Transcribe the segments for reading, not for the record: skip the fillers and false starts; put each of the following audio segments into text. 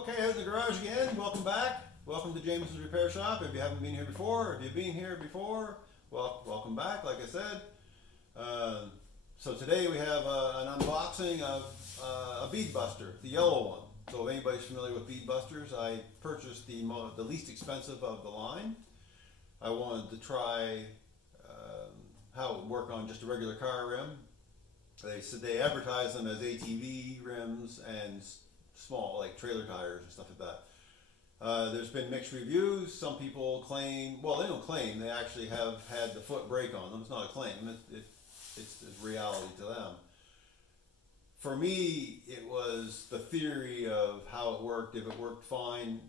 Okay, out in the garage again. Welcome back. Welcome to James's Repair Shop. If you haven't been here before, or if you've been here before, well, welcome back, like I said. So today we have an unboxing of a Bead Buster, the yellow one. So if anybody's familiar with Bead Busters, I purchased the least expensive of the line. I wanted to try how it would work on just a regular car rim. They said they advertise them as ATV rims and small, like trailer tires and stuff like that. There's been mixed reviews. Some people claim, well, they don't claim, they actually have had the foot break on them. It's not a claim, it's reality to them. For me, it was the theory of how it worked. If it worked fine,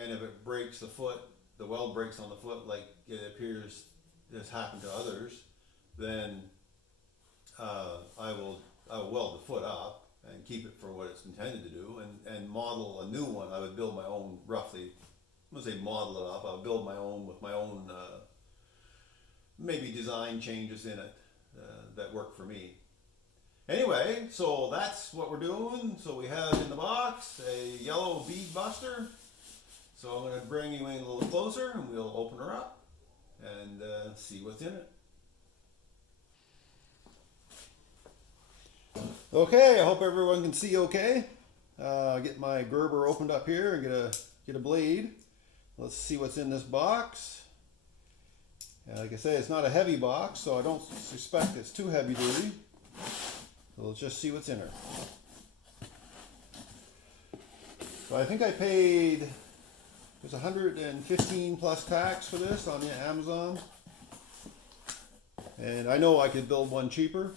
and if it breaks the foot, the weld breaks on the foot like it appears has happened to others, then I will weld the foot up and keep it for what it's intended to do, and model a new one. I would build my own, roughly, I'm going to say model it up. I'll build my own with my own maybe design changes in it that work for me. Anyway, so that's what we're doing. So we have in the box a yellow Bead Buster. So I'm going to bring you in a little closer and we'll open her up and see what's in it. Okay, I hope everyone can see okay. Get my Gerber opened up here and get a blade. Let's see what's in this box. Like I say, it's not a heavy box, so I don't suspect it's too heavy duty. So let's just see what's in her. So I think I paid, it was 115 plus tax for this on Amazon. And I know I could build one cheaper.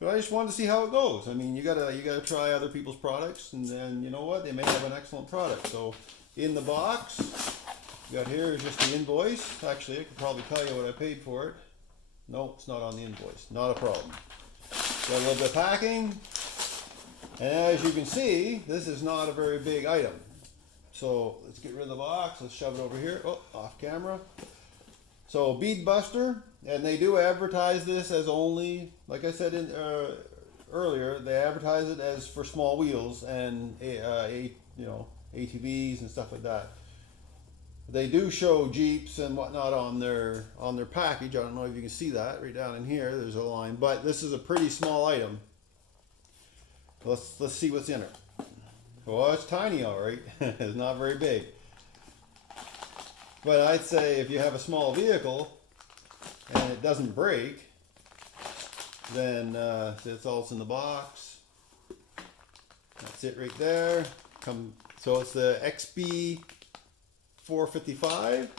But I just wanted to see how it goes. I mean, you gotta try other people's products, and then you know what? They may have an excellent product. So in the box, you got here is just the invoice. Actually, I could probably tell you what I paid for it. No, it's not on the invoice. Not a problem. Got a little bit of packing, and as you can see, this is not a very big item. So let's get rid of the box. Let's shove it over here. Oh, off camera. So Bead Buster, and they do advertise this as only, like I said earlier, they advertise it as for small wheels and ATVs and stuff like that. They do show Jeeps and whatnot on their package. I don't know if you can see that right down in here. There's a line, but this is a pretty small item. Let's see what's in it. Well, it's tiny, all right. It's not very big. But I'd say if you have a small vehicle and it doesn't break, then that's all that's in the box. That's it right there. So it's the XB-455.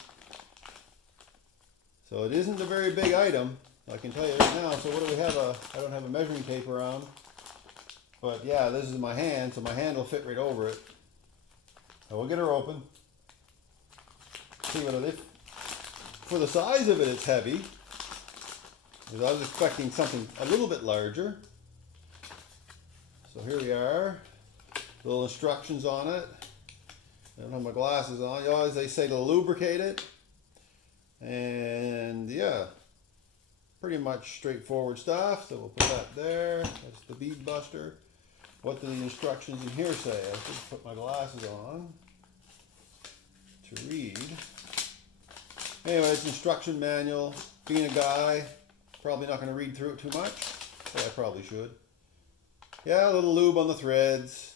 So it isn't a very big item, I can tell you right now. So what do we have? I don't have a measuring tape around. But yeah, this is my hand, so my hand will fit right over it. So we'll get her open. See what it is. For the size of it, it's heavy. Because I was expecting something a little bit larger. So here we are. Little instructions on it. I don't have my glasses on. As they say, to lubricate it. And yeah, pretty much straightforward stuff. So we'll put that there. That's the Bead Buster. What do the instructions in here say? I should put my glasses on to read. Anyway, it's instruction manual. Being a guy, probably not going to read through it too much, but I probably should. Yeah, a little lube on the threads.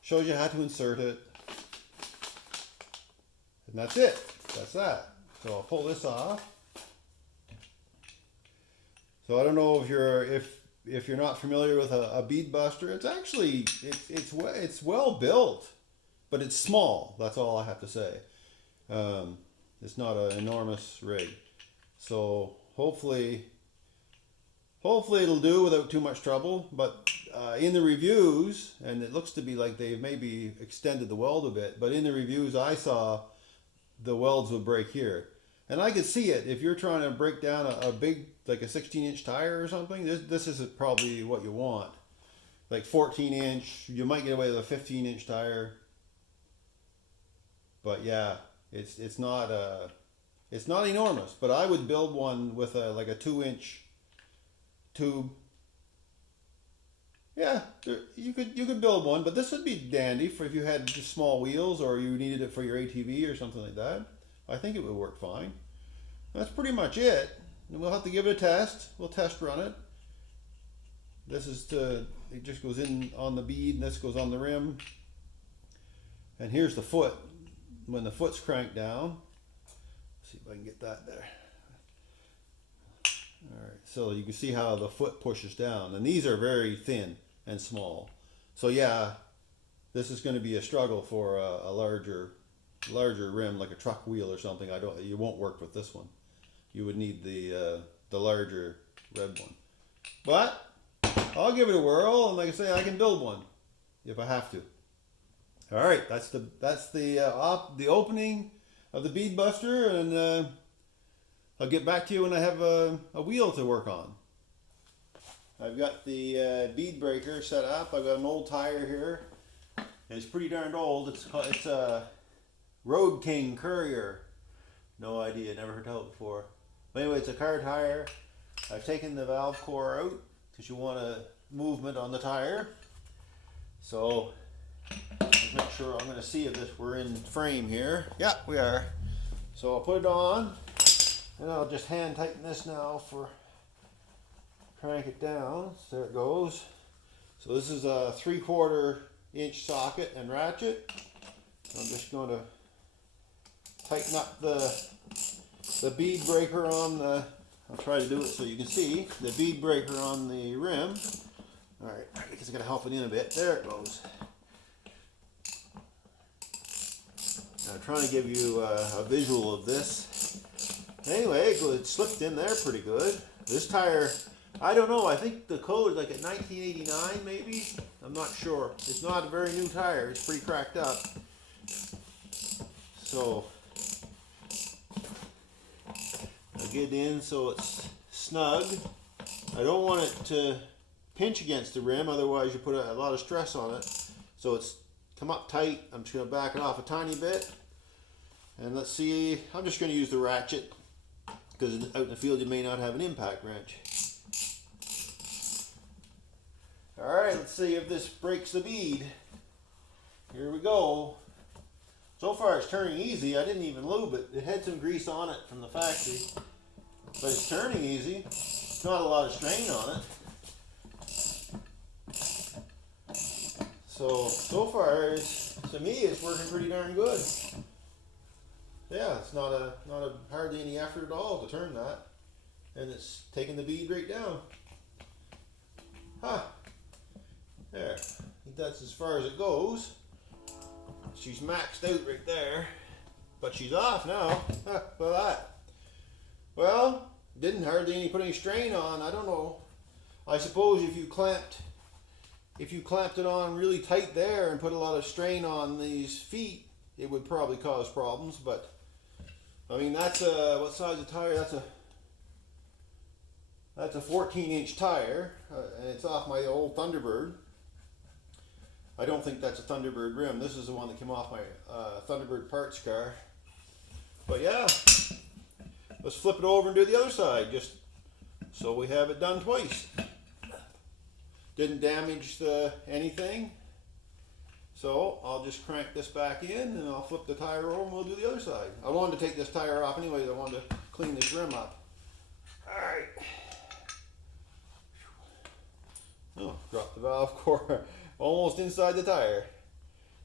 Shows you how to insert it. And that's it. That's that. So I'll pull this off. So I don't know if you're not familiar with a Bead Buster. It's actually it's well built, but it's small. That's all I have to say. It's not an enormous rig. So hopefully it'll do without too much trouble. But in the reviews, and it looks to be like they've maybe extended the weld a bit, but in the reviews I saw the welds would break here. And I could see it. If you're trying to break down a big, like a 16-inch tire or something, this is probably what you want. Like 14-inch, you might get away with a 15-inch tire. But yeah, it's not enormous, but I would build one with like a 2-inch tube Yeah, you could build one, but this would be dandy for if you had just small wheels or you needed it for your ATV or something like that. I think it would work fine. That's pretty much it. And we'll have to give it a test. We'll test run it. This is it just goes in on the bead and this goes on the rim. And here's the foot. When the foot's cranked down, let's see if I can get that there. All right, so you can see how the foot pushes down, and these are very thin and small. So yeah, this is going to be a struggle for a larger rim, like a truck wheel or something. You won't work with this one. You would need the larger red one. But I'll give it a whirl, and like I say, I can build one if I have to. All right, that's the opening of the Bead Buster, and I'll get back to you when I have a wheel to work on. I've got the bead breaker set up. I've got an old tire here. It's pretty darn old. It's a Road King Courier. No idea, never heard of it before. But anyway, it's a car tire. I've taken the valve core out because you want a movement on the tire. So let's make sure. I'm going to see if we're in frame here. Yeah, we are. So I'll put it on, and I'll just hand tighten this now for crank it down. So there it goes. So this is a 3/4 inch socket and ratchet. I'm just going to tighten up the bead breaker on the. I'll try to do it so you can see the bead breaker on the rim. All right, I guess I gotta help it in a bit. There it goes. I'm trying to give you a visual of this. Anyway, it slipped in there pretty good. This tire, I don't know, I think the code is like at 1989 maybe? I'm not sure. It's not a very new tire, it's pretty cracked up. So, I'll get it in so it's snug. I don't want it to pinch against the rim, otherwise you put a lot of stress on it. So it's come up tight. I'm just going to back it off a tiny bit. And let's see, I'm just going to use the ratchet because out in the field you may not have an impact wrench. Alright, let's see if this breaks the bead. Here we go. So far it's turning easy. I didn't even lube it. It had some grease on it from the factory. But it's turning easy. Not a lot of strain on it. So far, to me, it's working pretty darn good. Yeah, it's not hardly any effort at all to turn that. And it's taking the bead right down. Huh. There. I think that's as far as it goes. She's maxed out right there. But she's off now. Huh, look at that. Well, didn't hardly put any strain on. I don't know. I suppose if you clamped it on really tight there and put a lot of strain on these feet, it would probably cause problems. But I mean, that's what size of tire? That's a 14-inch tire, and it's off my old Thunderbird. I don't think that's a Thunderbird rim. This is the one that came off my Thunderbird parts car. But yeah, let's flip it over and do the other side, just so we have it done twice. Didn't damage anything. So I'll just crank this back in and I'll flip the tire over and we'll do the other side. I wanted to take this tire off anyway. I wanted to clean this rim up. Alright. Oh, dropped the valve core almost inside the tire.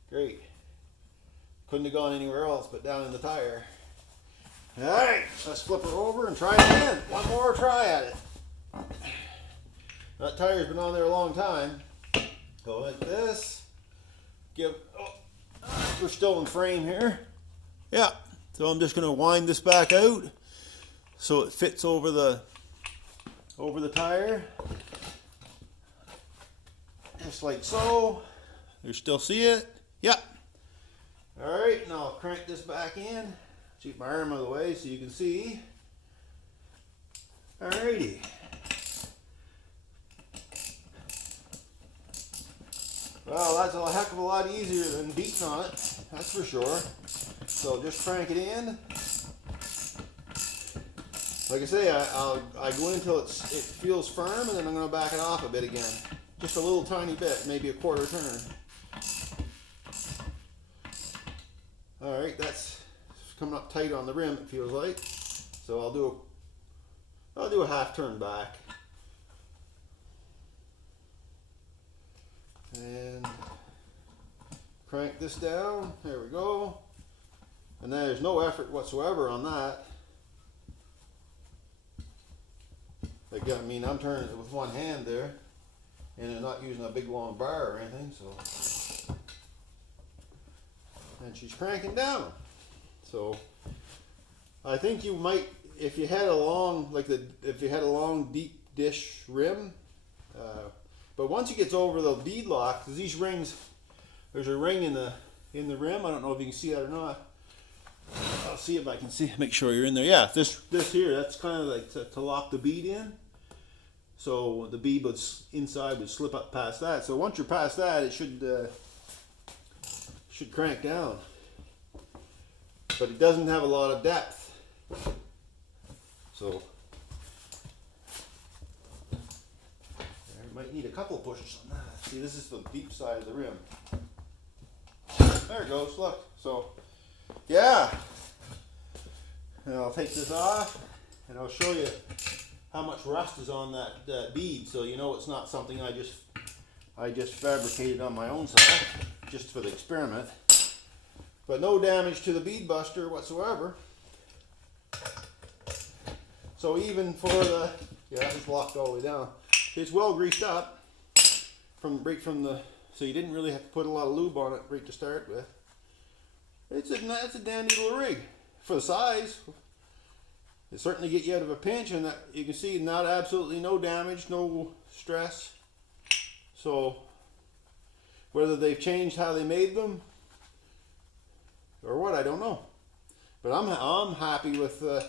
Great. Couldn't have gone anywhere else but down in the tire. Alright, let's flip her over and try it again. One more try at it. That tire's been on there a long time. Go like this. We're still in frame here. Yeah, so I'm just going to wind this back out so it fits over the tire. Just like so. You still see it? Yeah. Alright, now I'll crank this back in. Keep my arm out of the way so you can see. Alrighty. Well, that's a heck of a lot easier than beating on it, that's for sure. So just crank it in. Like I say, I go in until it feels firm, and then I'm going to back it off a bit again. just a little tiny bit, maybe a quarter turn. All right, that's coming up tight on the rim, it feels like. So I'll do a half turn back. And crank this down. There we go. And there's no effort whatsoever on that. Like, I mean, I'm turning it with one hand there, and I'm not using a big long bar or anything, so. And she's cranking down. So I think you might, if you had a long, if you had a long deep dish rim, but once it gets over the bead lock, because these rings, there's a ring in the rim. I don't know if you can see that or not. I'll see if I can see. Make sure you're in there. Yeah, this here, that's kind of like to lock the bead in. So the bead inside would slip up past that. So once you're past that, it should crank down. But it doesn't have a lot of depth. So might need a couple of pushes on that. See, this is the deep side of the rim. There it goes, look. So, yeah. And I'll take this off and I'll show you how much rust is on that bead, so you know it's not something I just fabricated on my own side, just for the experiment. But no damage to the bead buster whatsoever. So even for the, yeah, it's locked all the way down. It's well greased up right from the, so you didn't really have to put a lot of lube on it right to start with. It's a dandy little rig for the size. It certainly get you out of a pinch, and that, you can see not absolutely no damage, no stress. So whether they've changed how they made them or what, I don't know. But I'm happy with the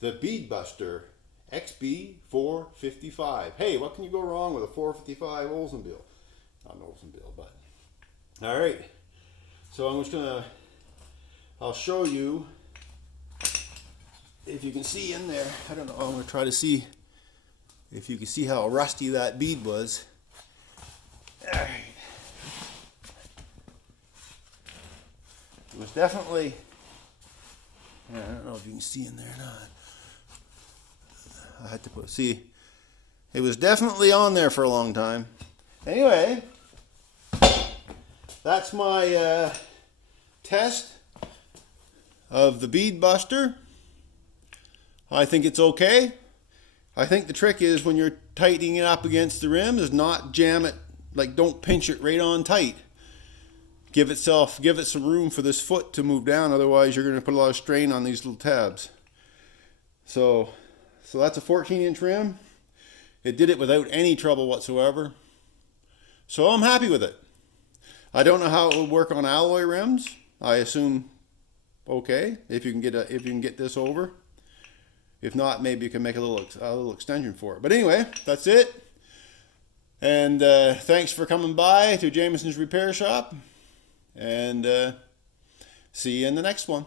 Bead Buster XB-455. Hey, what can you go wrong with a 455 Oldsmobile? Not an Oldsmobile, but. All right. So I'm just gonna, I'll show you if you can see in there. I don't know, I'm gonna try to see if you can see how rusty that bead was. All right. It was definitely, I don't know if you can see in there or not. I had to see, it was definitely on there for a long time. Anyway, that's my test of the Bead Buster. I think it's okay. I think the trick is when you're tightening it up against the rim is not jam it, like don't pinch it right on tight. Give it some room for this foot to move down, otherwise you're going to put a lot of strain on these little tabs. So that's a 14-inch rim. It did it without any trouble whatsoever. So I'm happy with it. I don't know how it would work on alloy rims. I assume okay, if you can get this over. If not, maybe you can make a little extension for it. But anyway, that's it. And thanks for coming by to Jameson's Repair Shop. And see you in the next one.